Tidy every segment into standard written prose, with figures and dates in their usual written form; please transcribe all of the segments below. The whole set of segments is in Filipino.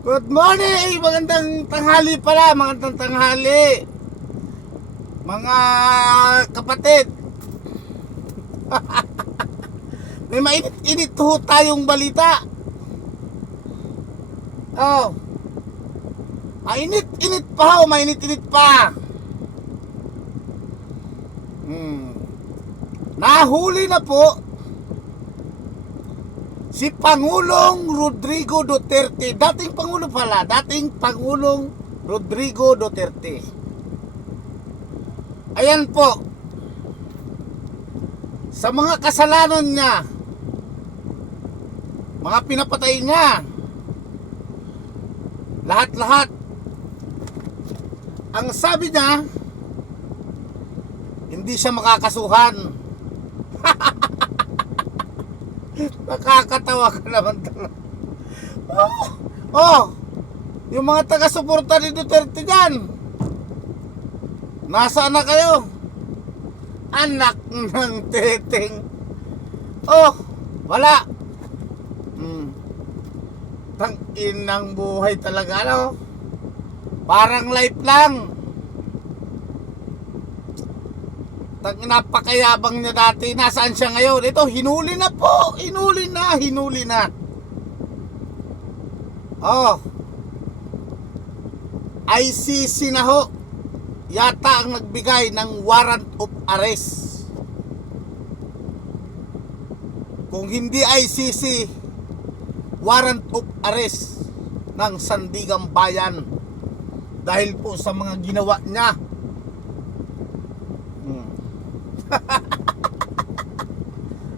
Good morning! Magandang tanghali pala, magandang tanghali mga kapatid. May mainit-init ho tayong balita. Oh, mainit-init pa ho, mainit-init pa. Nahuli na po si Pangulong Rodrigo Duterte. Dating Pangulo pala, dating Pangulong Rodrigo Duterte. Ayan po, sa mga kasalanan niya, mga pinapatay niya, lahat-lahat, ang sabi niya, hindi siya makakasuhan. Nakakatawa ka naman talaga. Oh, yung mga taga-suporta ni Duterte dyan, nasaan na kayo? Anak ng teteng. Oh, wala. Tang-inang buhay talaga, ano? Parang life lang. Napakayabang niya dati. Nasaan siya ngayon? Ito, hinuli na po. Hinuli na. Oh, ICC na ho yata ang nagbigay ng warrant of arrest. Kung hindi ICC, warrant of arrest ng Sandigang Bayan dahil po sa mga ginawa niya.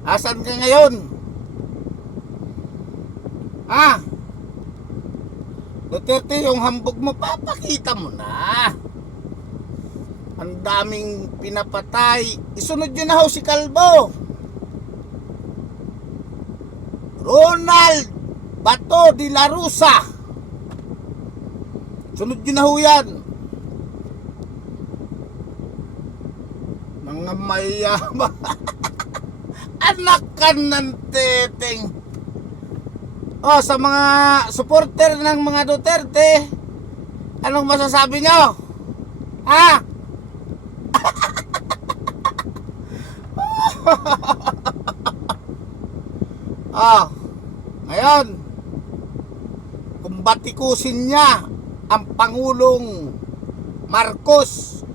Asan ka ngayon? Duterte, yung hambog mo, papakita mo na. Ang daming pinapatay. Isunod nyo na ho si Calvo. Ronald Bato de la Rosa. Sunod nyo na ho yan. Mga mayabang. Anak ka ng teteng. Oh, sa mga supporter ng mga Duterte, anong masasabi nyo? Ngayon, kung batikusin niya ang Pangulong Marcos,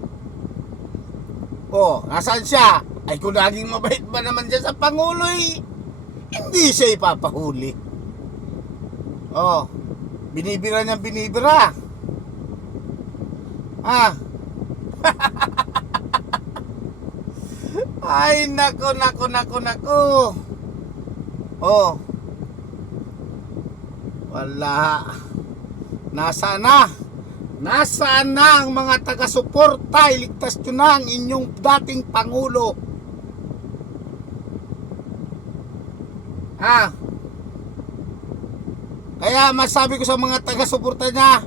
nasaan siya? Ay, kung naging mabait ba naman siya sa Pangulo, hindi siya ipapahuli. Binibira niya, binibira. Ay, nako. Wala. Nasaan na ang mga taga-suporta? Iligtas nyo na ang inyong dating Pangulo. Kaya masabi ko sa mga taga-suporta niya,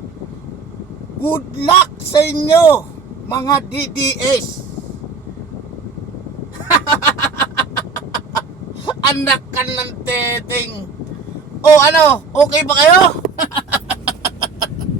good luck sa inyo, mga DDS. Anak ka ng teteng. Okay ba kayo?